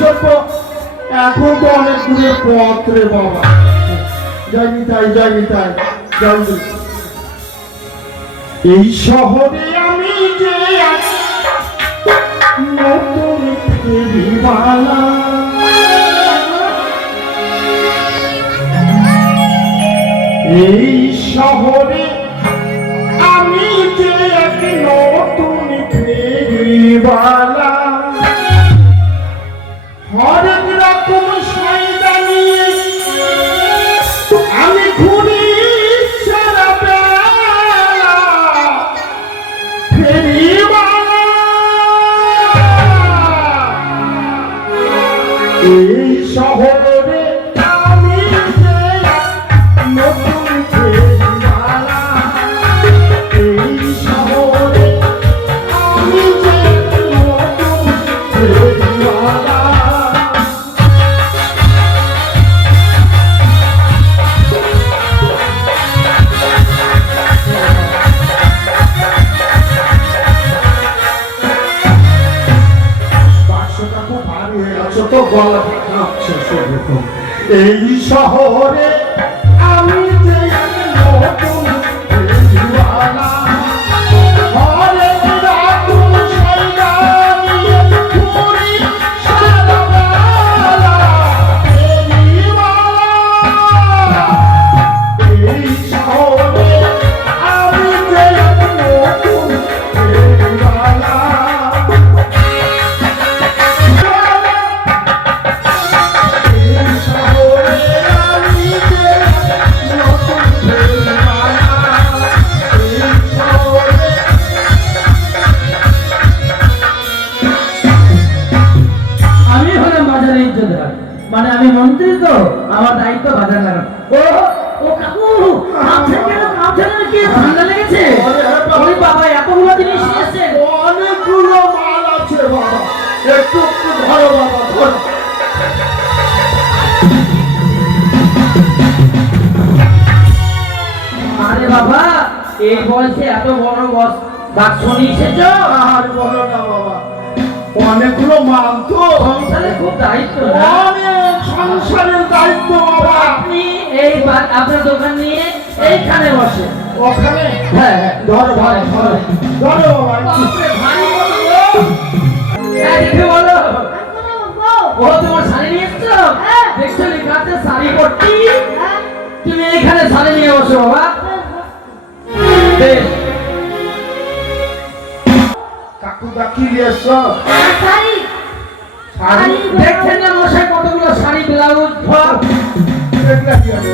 করবো এখন তো অনেক দূরের পথ রে বাবা। যাইনি তাই যাই। এই শহরে আমি যে নতুন ফেরিওয়ালা, এই শহরে আমি যে এক নতুন ফেরিওয়ালা, হরেক রকম সয়দা নিয়ে আমি ঘুরি সারা বেলা ফেরিওয়ালা। এই শহরে আমি যে নতুন ফেরিওয়ালা, এই শহরে আমি যে নতুন ফেরিওয়ালা। এই শহরে আমি যে নতুন ফেরিওয়ালা, হরেক রকম সয়দা নিয়ে ঘুরি সারা বেলা ফেরিওয়ালা। এই শহরে আমি যে নতুন ফেরিওয়ালা। মানে আমি মন্ত্রী তো, আমার দায়িত্ব বাজার লাগানো। ও কাকু, কি ঠান্ডা লেগেছে? ওই বাবা এতগুলো জিনিস এসেছে। অনেকগুলো মাল আছে বাবা, একটু ধরো বাবা, ধরো। আরে বাবা, এই বয়সে এত বড় বাক্স নিয়ে এসেছো? আর বলো না বাবা, অনেকগুলো মাল তো, সংসারে খুব দায়িত্ব। অনেক সংসারের দায়িত্ব বাবা। আপনি এই আপনার দোকান নিয়ে এইখানে বসে। ওখানে? হ্যাঁ, ধরো ভাই, ধরো বাবা। হ্যাঁ, দেখে বলো। ও তোমার শাড়ি নিয়ে এসছো? দেখছো লেখা আছে শাড়ি পট্টি। তুমি এইখানে শাড়ি নিয়ে বসো বাবা। বেশ। কাকুদা কি নিয়েছো? শাড়ি। শাড়ি দেখছেন না মশাই কতগুলো শাড়ি, ব্লাউজ, ফ্রক? এগুলা কি আছে?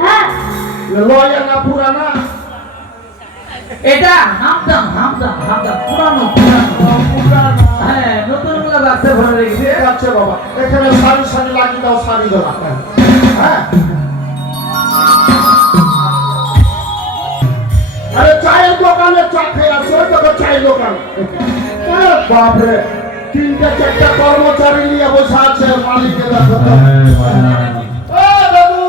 হ্যাঁ। লয়া না পুরানা? এটা হামদাম পুরানো। হ্যাঁ, নতুন গুলো বাক্সে ভরে রেখেছে। ঠিক আছে বাবা, এখানে শাড়ি লাগিয়ে দাও, শাড়ি দেওয়া। হ্যাঁ, আরে চায়ের দোকানে চা খেয়ে আছে, ওই তো চায়ের দোকান। বাপরে, 3-4টা কর্মচারী নিয়ে বসে আছে, মালিকের দেখো তো। ও বাবু,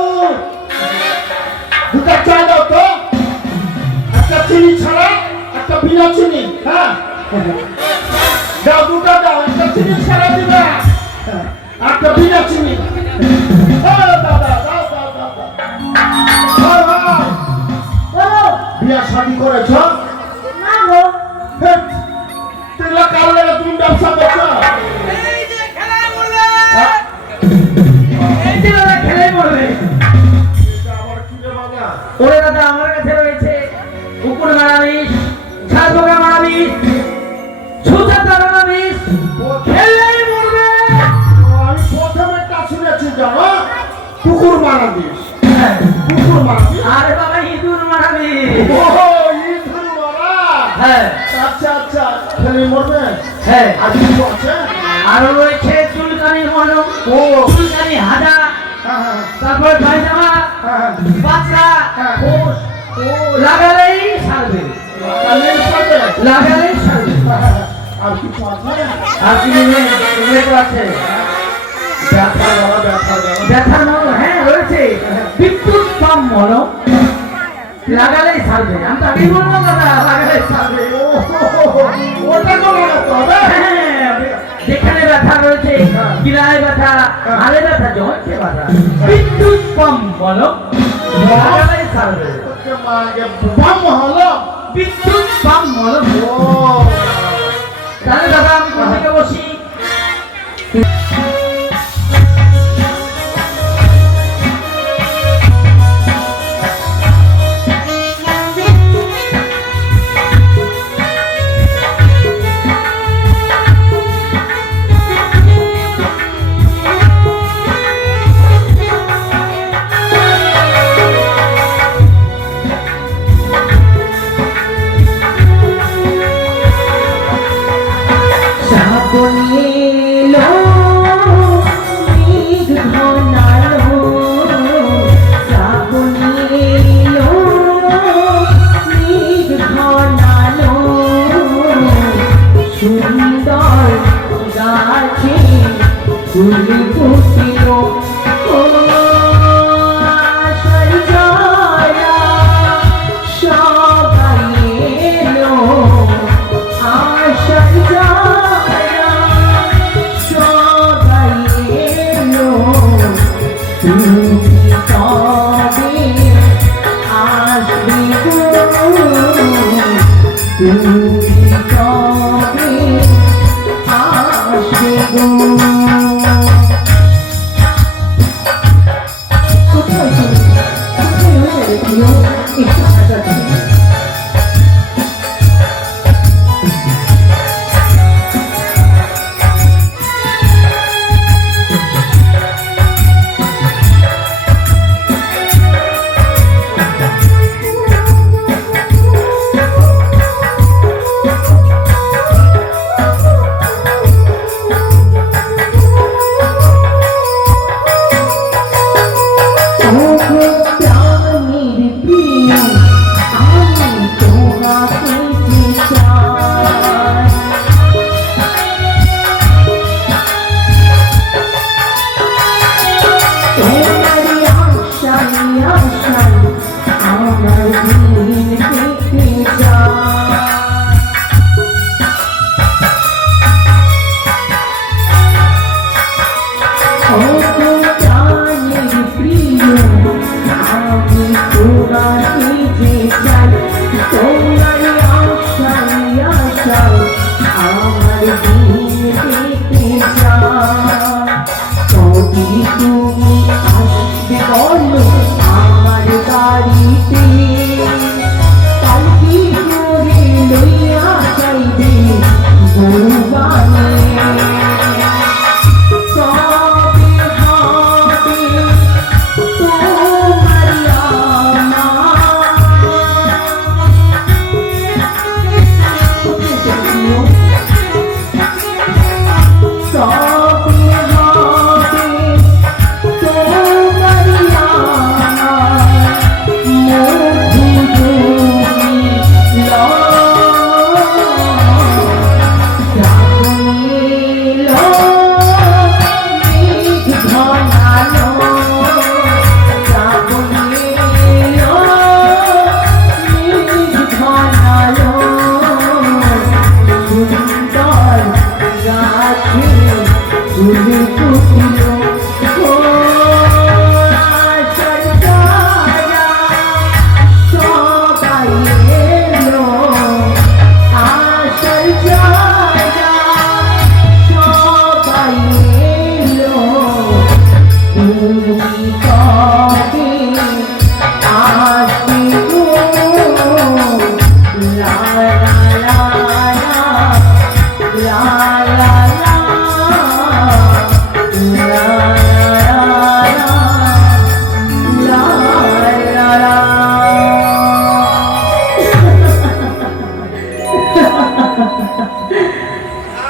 2টা চা দাও তো, একটা চিনি ছাড়া, একটা বিনা চিনি। হ্যাঁ, দাও 2টা দাও, একটা চিনি ছাড়া দিবে, একটা বিনা চিনি। বিয়া শাদী করেছ? না গো। তুমি ব্যবসা করছো? এই যে খেলায় পড়বে। ওরে দাদা, আমার কাছে রয়েছে কুকুর মারা বিষ, ঝাড়পোকা মারা বিষ, ছুঁচা তাড়ানো বিষ, খেললেই মরবে। আমি প্রথমে তা শুনেছি জানো, কুকুর মারা বিষ। কুকুর মারা বিষ? আরে বাবা, ইঁদুর মারা বিষ। ও, ইঁদুর মারা? হ্যাঁ। আচ্ছা, খেলে মরবে? হ্যাঁ। আর কিছু আছে? আরো রয়েছে চুলকানি মলম, চুলকানি হাজা, তারপর পায়জামা, বাচ্চা, লাগালেই সারবে। লাগালেই সারবে। আর কিছু আছে? আর কি এগুলো আছে? ব্যথার মলম, হ্যাঁ রয়েছে। বিদ্যুৎ কম মলম, লাগালেই সারবে। আমি তো আগেই বললাম দাদা, লাগালেই সারবে। ওটা তো লাগাতে হবে। যেখানে ব্যথা রয়েছে শিরায় ব্যথা, হাড়ে ব্যথা, জয়েন্টে ব্যথা, বিদ্যুৎ পাম্প বলো, লাগালেই ছাড়বে। তোকে মাগে বাম হলো। বিদ্যুৎ পাম্প বলো। ও তাহলে দাদা আমি কোন দিকে বসি?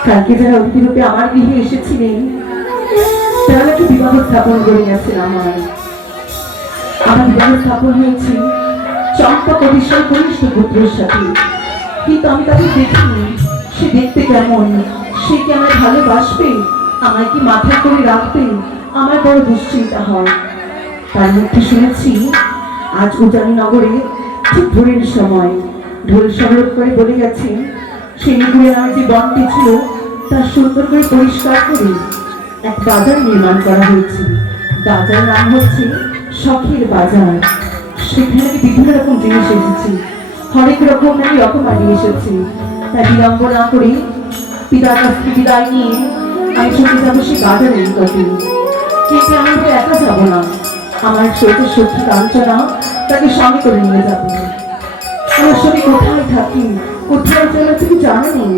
কালকে যারা অতিথি রূপে আমার গৃহে এসেছিলেন তারা নাকি বিবাহ স্থাপন করে গেছেন। আমার বিবাহ স্থাপন হয়েছে চম্পা কবিশ্বর কনিষ্ঠ পুত্রের সাথে, কিন্তু আমি তাকে দেখিনি। সে দেখতে কেমন, সে কি আমায় ভালোবাসবে, আমায় কি মাথায় করে রাখবে, আমার বড় দুশ্চিন্তা হয়। তার মধ্যে শুনেছি আজ উজানি নগরে ঠিক ভোরের সময় ঢোল সমারোহ করে বলে গেছেন শিলিগুড়ি নামে যে বনটি ছিল তা সুন্দর করে পরিষ্কার করে এক বাজার নির্মাণ করা হয়েছে। বাজার নাম হচ্ছে শখের বাজার। সেখানে বিভিন্ন রকম জিনিস এসেছে, হরেক রকম নাকি রকমারি এসেছে। তাই বিলম্ব না করে পিতার কাছ থেকে বিদায় নিয়ে আমি চলে যাবো সেই বাজারের নিকটে। কিন্তু আমি তো একা যাবো না, আমার সৈত সখী কাঞ্চনা তাকে সঙ্গে করে নিয়ে যাবো। আমার সঙ্গে কোথায় থাকি, কোথায় চলে তুমি জানো নেই।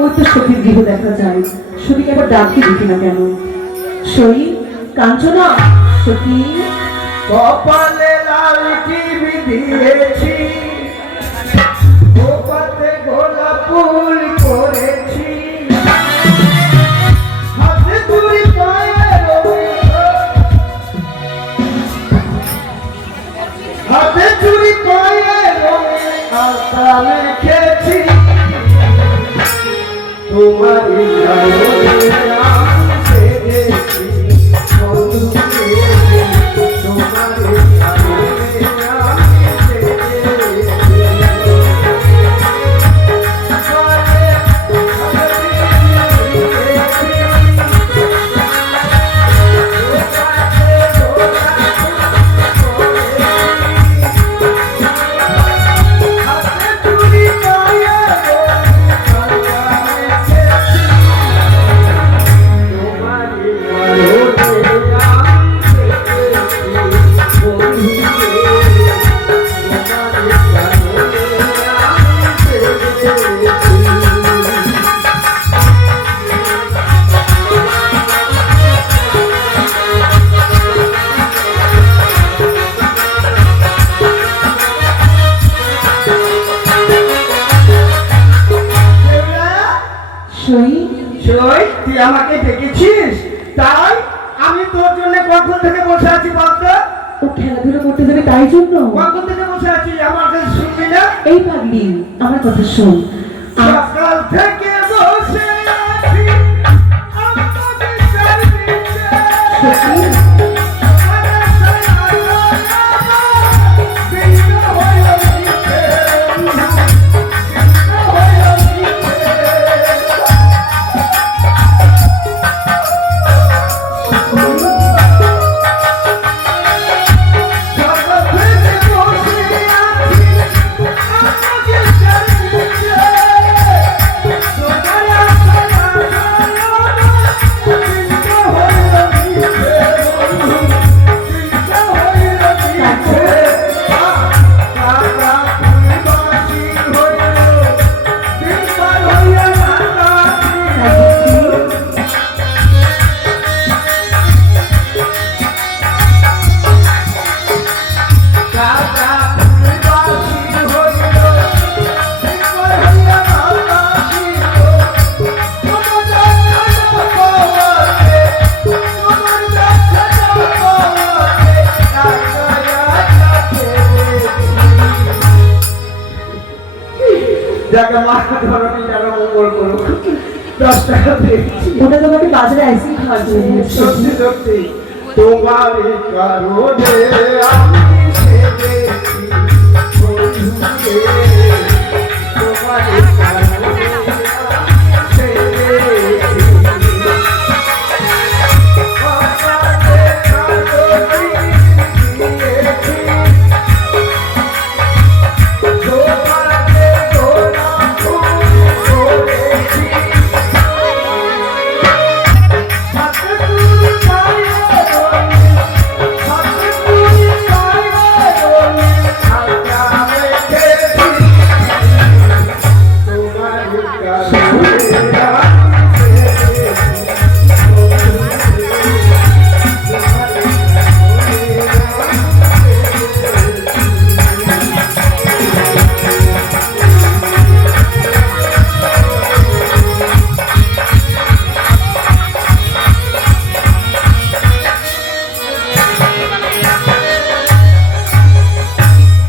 ওই তো সখীর গৃহ দেখা যায়, সখীকে আবার ডাকতে দেখি না কেন। সই কাঞ্চনা, সখী। কপালে লাল টিভি দিয়েছি, গোপাতে গোলাপ ফুল করেছি, হাতে তুই পায়ে হাতে চুরি পায়ে আশা রেখেছি, তোমার তুই আমাকে ডেকেছিস, তাই আমি তোর জন্য কখন থেকে বসে আছি বলতো? ও খেলাধুলা করতে যাবে তাই জন্য কখন থেকে বসে আছি, আমার কাছে শুনবি না? এই পাগলি, আমার কথা শোন। সকাল থেকে বসে আছি আমাকে চারিদিকে, সখী, ওটা তোমাকে বাজারে আইসি খাওয়ার জন্য। সত্যি সত্যি তোমার কারণে আমি সেজেছি বন্ধুকে, তোমার কারণে আমি সেজেছি। কপালে কালো দিয়েছি, তোমাকে গোলাপ ফুল করেছি, হাতে তুই পায়ে হাতে তুই পায়ে আশা রেখেছি, তোমার কারণে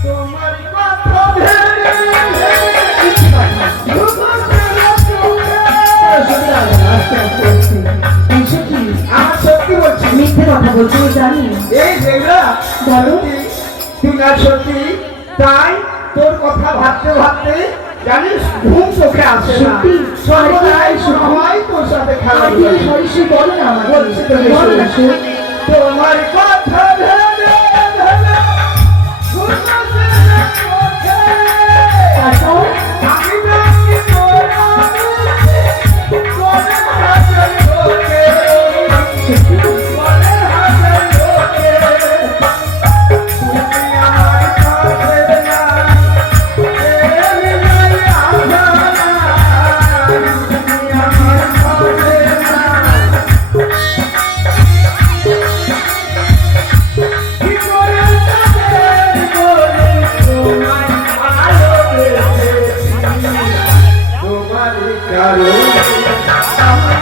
তোমার কথা ভেবে এই সখী, আমার সত্যি বলছি, মিথ্যে কথা বলছো জানি। এই যেগুলা বলো। তুই না সত্যি, তাই তোর কথা ভাবতে ভাবতে জানিস ঘুম চোখে আসে না সত্যি? সবাই সবাই তোর সাথে খেলা আর কি হরিষে বলো না আমাকে বলছি তো বলো না শোন। তোমার কথা ভেবে ভেবে ঘুম আসে না চোখে। তারপর আমি নাকি তোর তোরে হাজার লোকে তোরে হাজার লোকে তুমি আমার কাছে না এলি নাই আঘানা তুমি আমার কাছে না কি করে তাদের বলে তোমায় ভালোবেসেছি তোমার কারণে আমার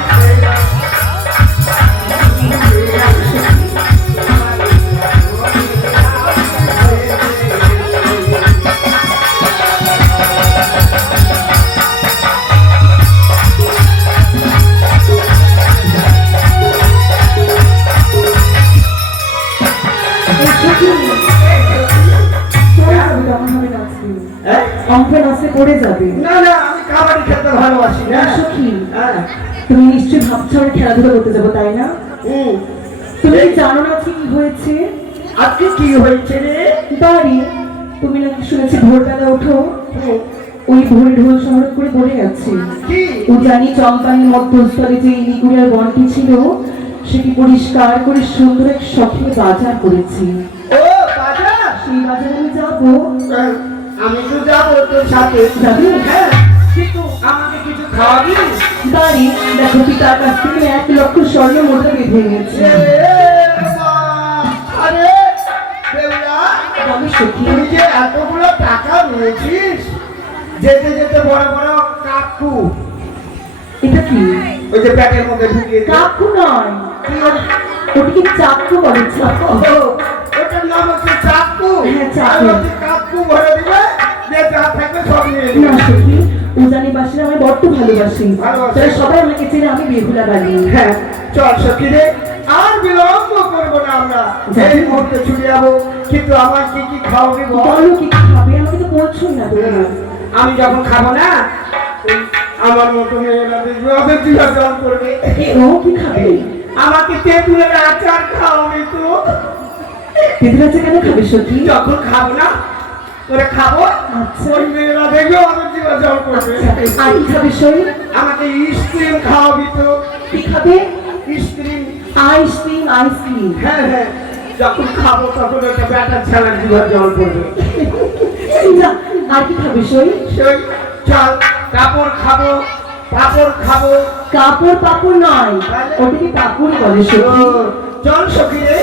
অঙ্কে নাচে পড়ে যাবে না না আমি কাবাডি খেলতে ভালোবাসি না সখী হ্যাঁ তুমি নিশ্চয়ই ভাবছো আমি খেলাধুলা করতে যাবো তাই না হুম তুমি কি জানো না আজকে কি হয়েছে আজকে কি হয়েছে রে বাড়ি তুমি নাকি শুনেছি ভোরবেলা ওঠো হুম, ওই ভোরে ঢোল শহর করে পড়ে আছে কি উজানি চম্পানি মধ্যস্থলে যে ইনিগুড়িয়ার বনটি ছিল সেটি পরিষ্কার করে সুন্দর এক শখে বাজার করেছি ও বাজার সেই বাজারে আমি যাবো আমি তো যাবো তোর সাথে যাবি হ্যাঁ কিন্তু আমাকে কিছু খাওয়াবি বাড়ি দেখো পিতার কাছ থেকে 1 লক্ষ স্বর্ণ মুদ্রা বেঁধে নিয়েছে আরে বেউলা আমি সখী তুই যে এতগুলো টাকা নিয়েছিস যেতে যেতে বড় বড় কাকু এটা কি ওই যে প্যাকের মধ্যে ঢুকিয়ে দিল। কাকু নয় ওটিকে চাকু বলে চাকু ও, ওটার নাম হচ্ছে চাকু হ্যাঁ, চাকু। আমি ভাবছি কাকু ভরে দিবে যে যা থাকবে সব নিয়ে না নিবে সখী উজানিবাসীরা আমায় বড্ড ভালোবাসি ভালোবাসে। তারা সবাই আমাকে চেনে আমি বেহুলা বাড়ি হ্যাঁ চল সখী রে আর বিলম্ব করবো না আমরা এই মুহূর্তে ছুটে যাবো কিন্তু আমার কি কি খাওয়াবি বল বলো কি কি খাবে আমাকে তো বলছোই না তুমি আমি যখন খাবো না ওই আমার মতো মেয়েরা দেখবে ওদের জিভা জল করবে ও কি খাবে আমাকে তেঁতুলের আচার খাওয়াবি তো তেঁতুল আছে কেন খাবে সখী যখন খাবো না তোরে খাবো আচ্ছা ওই মেয়েরা দেখবে ওদের জিভা জল করবে আর কি খাবে সই আমাকে স্ক্রিম খাওয়াবি তো কি খাবে স্ক্রিম আইসক্রিম আইসক্রিম হ্যাঁ হ্যাঁ যখন খাবো তখন একটা ব্যাটার ছানার জিভা জল করবে আর কি খাবে সই সেই চল কাপড় খাবো পাপড় খাবো কাপড় পাপড় নয় ওটাকে পাপড় বলে সখী চল সখী রে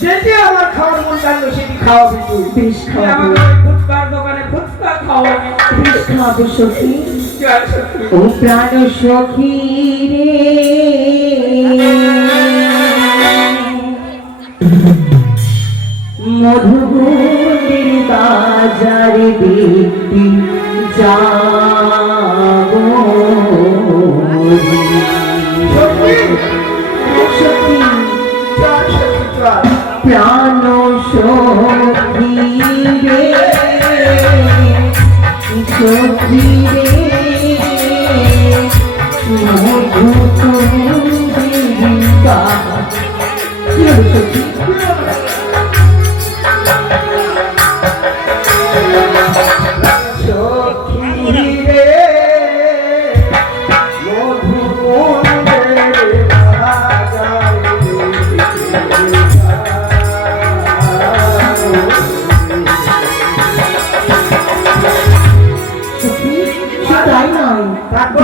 যেটি আমার খাওয়ার মন চাইলো সেটি খাওয়াবি তুই বেশ তুই খাওয়াবো আমাকে ওই ফুচকার দোকানে ফুচকা খাওয়াবি বেশ খাওয়াবো সখী চল সখী ও প্রাণ সখী রে মধুবনের বাজারে দেখতে যাবো সখী সখী চল সখী চল প্রাণ সখী রে সখী রে মধুবনের বাজারে সখী সখী রে মধুবনের তাই নয়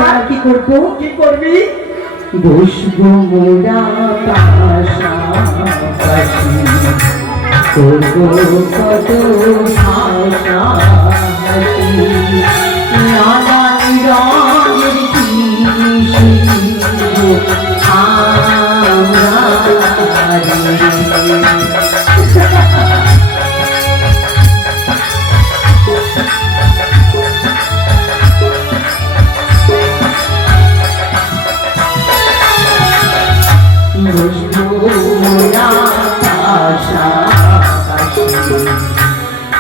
আর কি করবো কি করবি বসবো মোরা পাশাপাশি করবো কত হাসাহাসি নানান রঙের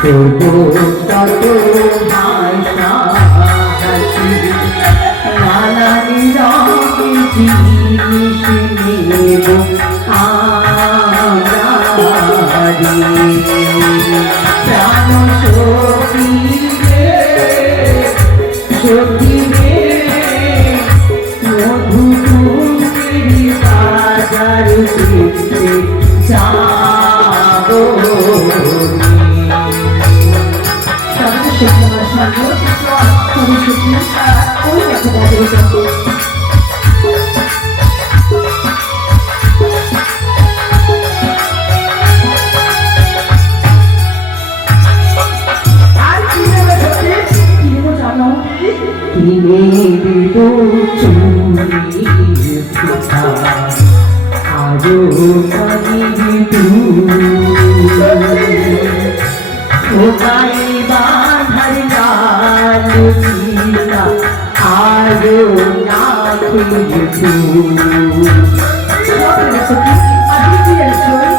করবো কত ভাষা নেব আরারি প্রাণ সখী রে মধুপুরি বাজার দিতে যাবো ওই একটা বাজারে যাবো কিনে দিব চুরির ফুটা আরো খোকাই বাঁধার লাল সীতা আরো না খুঁজবু আপনি কি আসবেন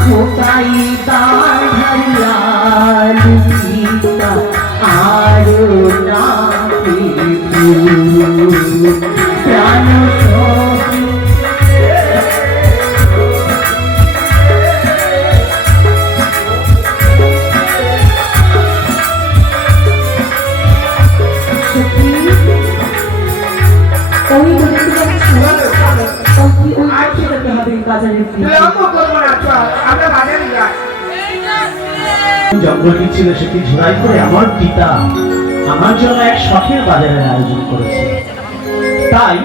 খোকাই বাঁধার সীতা আরো না প্রাণ জঙ্গলটি ছিল সেটি ঝোড়াই করে আমার পিতা আমার জন্য এক শখের বাজারের আয়োজন করেছে। তাই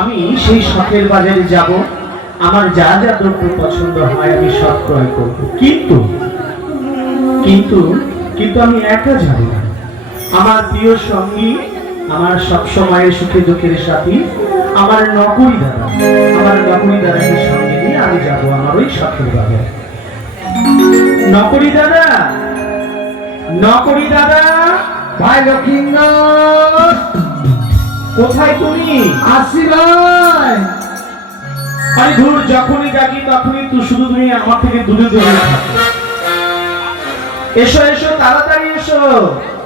আমি সেই শখের বাজারে যাব, আমার যা যা দ্রব্য পছন্দ হয় আমি সব ক্রয় করব। কিন্তু কিন্তু কিন্তু আমি একা যাব না, আমার প্রিয় সঙ্গী, আমার সব সময়ের সুখে দুঃখের সাথী, আমার নকুড়ি দাদাকে সঙ্গে নিয়ে আমি যাবো আমার ওই শখের বাজারে। নকুড়ি দাদা, ভাই লক্ষ্মীন্দর, কোথায় তুমি? আসি ভাই। আরে ধুর, যখনই ডাকি তখনই তো শুধু তুমি আমার থেকে দূরে দূরে থাকো। এসো এসো, তাড়াতাড়ি এসো।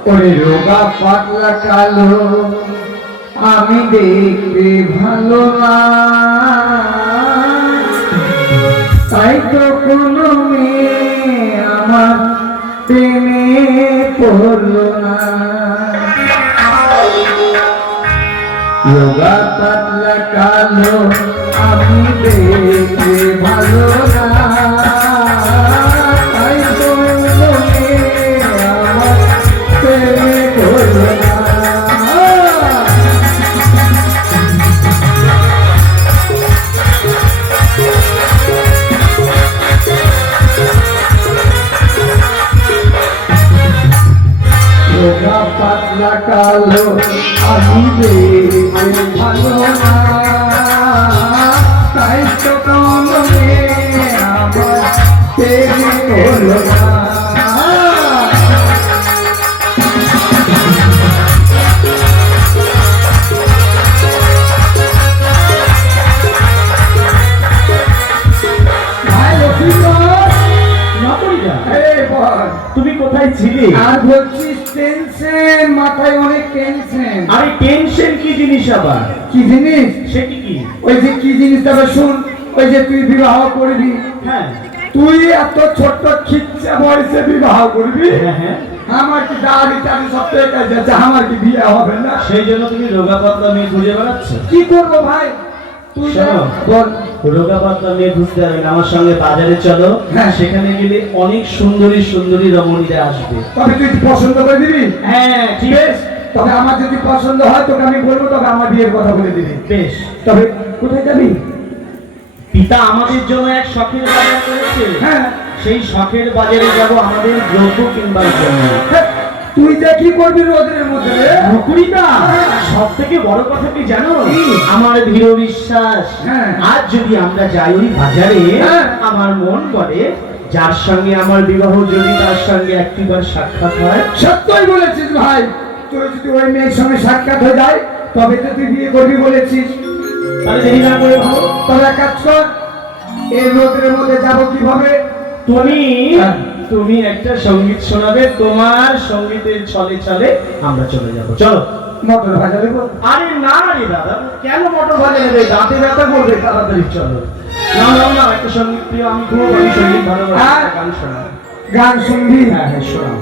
ওরে রোগা পাতলা কালো আমি দেখতে ভালো না, তাই তো কোনো মেয়ে আমার প্রেমে পড়লো না। রোগা পাতলা কালো আমি দেখতে ভালো না, তাই তো কোনো মেয়ে আমার প্রেমে পড়লো না। রোগা পাতলা কালো আমি দেখতে ভালো না, তাই তো কোনো মেয়ে আমার প্রেমে পড়লো না। ভাই লক্ষ্মীন্দর, নকুড়িদা, এই বল, তুমি কোথায় ছিলে? আর বলছিস টেনশন, মাথায় অনেক টেনশন। আরে টেনশন কি জিনিস আবার? কি জিনিস? সেটি কি? ওই যে কি জিনিস তবে শুন, ওই যে তুই বিবাহ করবি, হ্যাঁ তুই এত ছোট্ট খিচ্ছা বয়সে বিবাহ করবি, হ্যাঁ, আমার কি দাড়ি টাড়ি সব পেকে যাচ্ছে, আমার কি বিয়ে হবে না? সেই জন্য তুমি রোগা পাতলা মেয়ে খুঁজে বেড়াচ্ছ? কি করবো ভাই? তুই শোনো, বল। রোগা পাতলা মেয়ে খুঁজতে হবে না, আমার সঙ্গে বাজারে চলো। হ্যাঁ। সেখানে গেলে অনেক সুন্দরী সুন্দরী রমণীরা আসবে। তবে তুই পছন্দ করে দিবি? হ্যাঁ ঠিক বেশ, তবে আমার যদি পছন্দ হয় তোকে আমি বলবো, তোকে আমার বিয়ের কথা বলে দিবি। বেশ। তবে কোথায় যাবি? পিতা আমাদের জন্য এক শখের বাজার করেছে, হ্যাঁ, সেই শখের বাজারে যাব আমাদের দ্রব্য কিনবার জন্য। হ্যাঁ, তুই যে কি করবি রোদের মধ্যে রে? নকুড়িদা, সব থেকে বড় কথা কি জানো? কি? আমার দৃঢ় বিশ্বাস, হ্যাঁ। আজ যদি আমরা যাই ওই বাজারে, হ্যাঁ। আমার মন বলে যার সঙ্গে আমার বিবাহ যদি তার সঙ্গে একটিবার সাক্ষাৎ হয়। সত্যই বলেছিস ভাই, তোর যদি ওই মেয়ের সঙ্গে সাক্ষাৎ হয়ে যায় তবে তো তুই বিয়ে করবি বলেছিস। তাহলে দেরি না করে ভালো, তবে এক কাজ কর, এই রোদের মধ্যে যাবো কিভাবে? তুমি তুমি একটা সঙ্গীত শোনাবে, তোমার সঙ্গীতের ছলে ছলে আমরা চলে যাব। চলো। মোটর ভাজা দেবো? আরে না রে দাদা, কেন মোটর ভাজা নেবে? দাঁতে ব্যথা করবে, তাড়াতাড়ি চলো। না না না, একটা সঙ্গীত প্রিয় আমি, খুব আমি সঙ্গীত ভালোবাসি, হ্যাঁ। একটা গান শোনা। গান শুনবি? হ্যাঁ হ্যাঁ, শোনাও।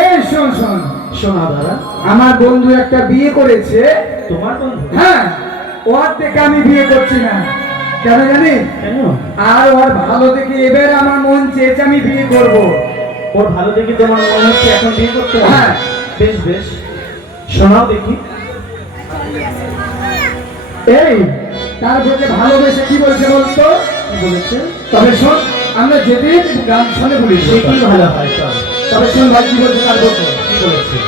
এই শোন শোন, শোনাও দাদা। আমার বন্ধু একটা বিয়ে করেছে। তোমার বন্ধু? হ্যাঁ, ওর থেকে আমি বিয়ে করছি না, কেন জানিস? কেন? আর ওর ভালো দেখে এবার আমার মন চেয়েছে আমি বিয়ে করব। ওর ভালো দেখি তোমার মনে হচ্ছে এখন বিয়ে করতে হবে? হ্যাঁ। বেশ বেশ, শোনাও দেখি। এই তার বলতে ভালোবেসে কি বলছে বলতো? কি বলেছে? তবে শোন, আমরা যেতে যেতে গান শুনে বলি, সে কি ভালো হয়, চল। তবে শোন ভাই কি বলছে তার বলতে। কি বলেছে?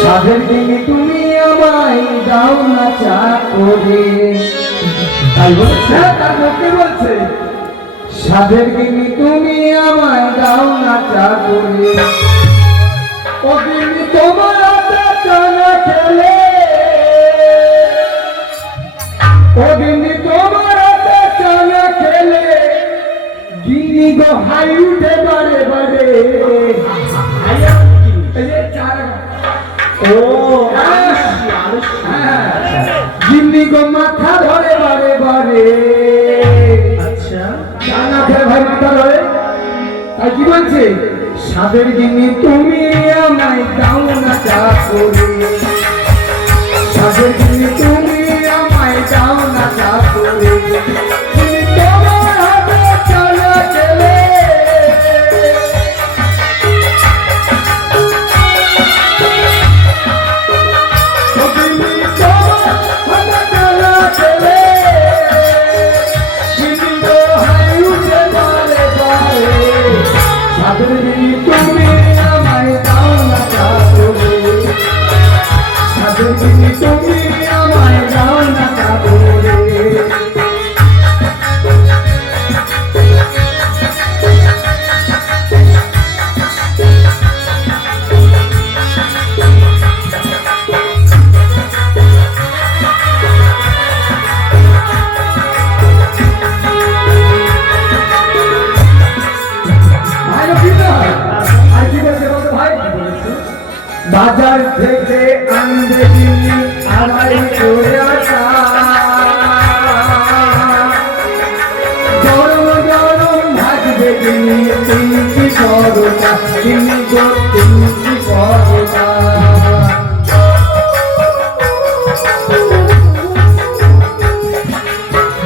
সাধের দিনে তুমি আমায় দাও না চা করে। তাই বলেছে? হ্যাঁ, তার লোকে বলছে সাধের দিনে তুমি আমায় দাও না চা করে। ও দিনে তোমার হাতে টানা খেলে, ও দিনে তোমার হাতে টানা খেলে, গিনি গো হাই উঠে বারে বারে। আইয়া কি? এই যে চারা, ও আরশি, আরশি। গিন্নি গো মাথা ধরে বারে বারে। আচ্ছা। জানা ফের ভাই মাথা ধরে। আর কি বলছে? সাদের গিন্নি তুমি আমায় দাও না চা করে। সাদের গিন্নি তুমি আমায় দাও না চা করে। গিন্নি তোমার হাতে চালা খেলে, ও গিন্নি তোমার হাতে চালা খেলে, গিন্নি গো হাই উঠে বারে বারে। সাদের গিন্নি তুমি আমায় দাও না চা করে। সাদের গিন্নি তুমি আমায় দাও না চা করে। ভাই কি হয়? আর কি বলছে বলতো ভাই? বাজার থেকে আনবে চিনি আড়াই করে আসা, গরম গরম ভাজবে চিনি তিনটি পরোটা, চিনি গো তিনটি পরোটা।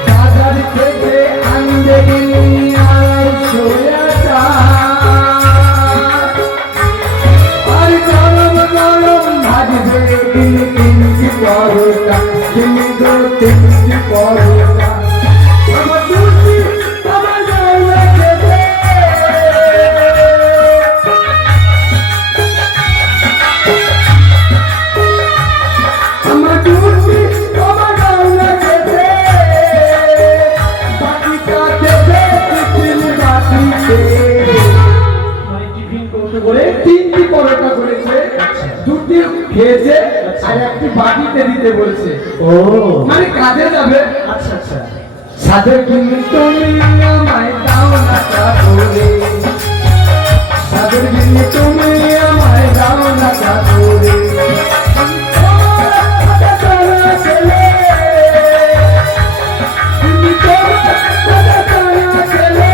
বাজার থেকে আনবে চিনি আড়াইশো আটা, আর গরম গরম ভাজবে চিনি তিনটি পরোটা, চিনি গো তিনটি পরোটা। আমার দুটি আমার জায়গা খেতে, আমার দুটি আমার জায়গা খেতে, বাকিটা খেতে টিফিন বাটিতে। মানে টিফিন কৌটো করে তিনটি পরোটা করেছে, দুটি খেয়েছে আর একটি বাটিতে দিতে বলছে। ও মানে কাজে যাবে। আচ্ছা আচ্ছা। সাদের গিন্নি তুমি আমায় দাও না চা করে। সাদের গিন্নি তুমি আমায় দাও না চা করে। তোমার হাতে টানা খেলে, গিন্নি তোমার হাতে টানা খেলে,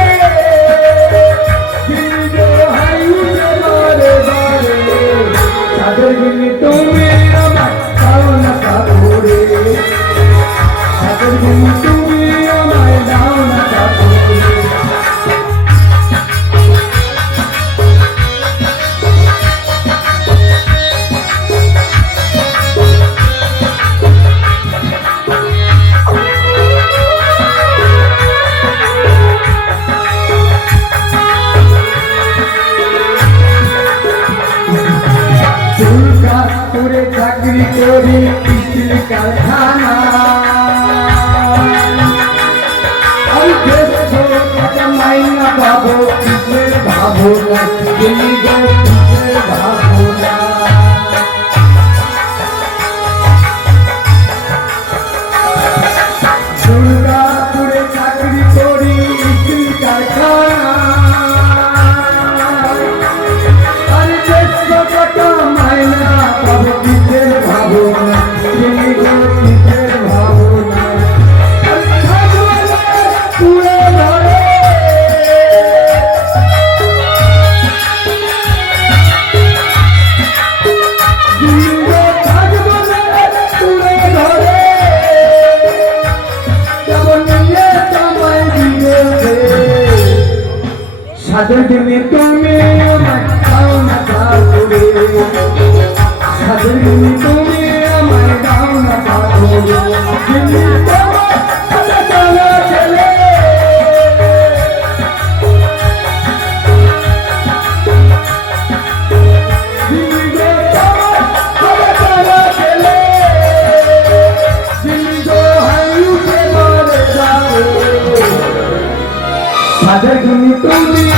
গিন্নি গো হাই উঠে বারে বারে। সাদের গিন্নি তুমি আমায় দাও না চা করে। সাদের গিন্নি তুমি আমায় দাও না চা করে। দিল্লি গো কিসের ভাবনা দুর্গাপুরে চাকরি করি স্ত্রী কারখানায় আর 150 টাকা মাইনা পাবো কিসের ভাবনা দিল্লি গো কিসের ভাবনা পুরে ধরে সাদের দিনে তুমি আমায় দাও না করে সাদের দিনে তুমি আমায় দাও না করে দিল্লি তোমার সাথে চলো চলে দিল্লি গো তোমার সাথে চলো চলে দিল্লি গো হাইউ কে মরে যাও সাদের দিনে তুমি